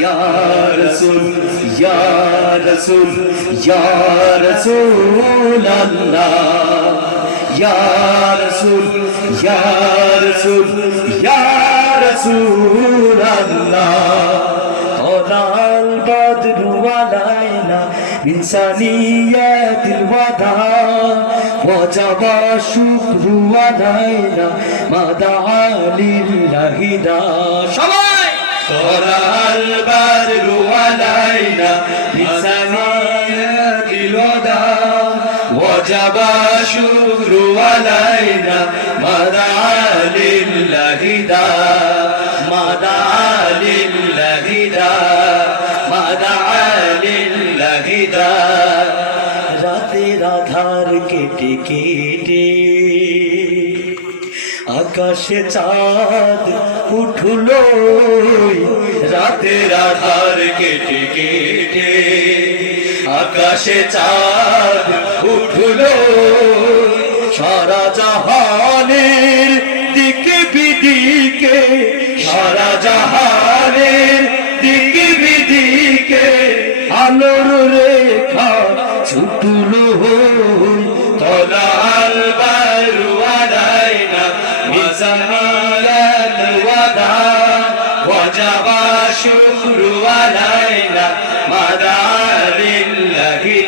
یا رسول یا رسول یا رسول اللہ یا رسول یا رسول یا رسول اللہ قرآن بدر ولینا من ثانیت الوداع وجب شكر ولينا ما دعا لله دا طلع البدر علينا من ثنيات الوداع وجب الشكر علينا ما دعا لله دا ما دعا لله دا ما دعا لله دا রাতের আধার কেটে কেটে আকাশে চাঁদ উঠল রাতের আধার কেটে কেটে। আকাশে চাঁদ উঠল সারা জাহানের দিকে বিদিকে। সারা জাহানের দিকে বিদিকে আলোর রেখা ছুটল ছুটলো তলাল বারু আলাইনা মিজামিলাল ওয়াদা ওয়াজাবা শুকরু আলাইনা মাদালিল্লাহি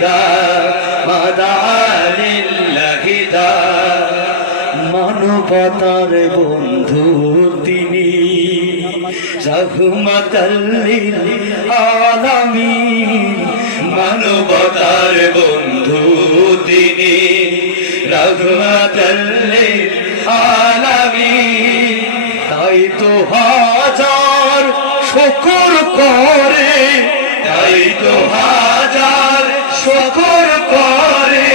দা মাদালিল্লাহি দা মানবতার বন্ধু তিনি রঘুমাতাল্লিল আলামিন মানবতার বন্ধু তিনি রঘুমাতাল্লিল আলামিন শকর করে তাই তো হাজার শকর করে।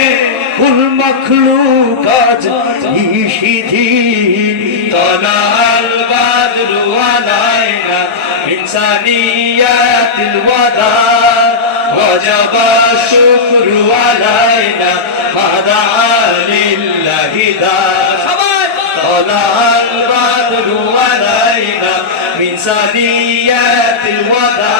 ফুল মখলু কাজ নিষিধি তনাল বাদ রুয়ালাইনা ইনসানিয়াতিল ওয়াদা। ওয়াজাবা শুকরু আলাইনা মাদা লিল্লাহি দা। সবাই। তনাল من صنيات الوضع.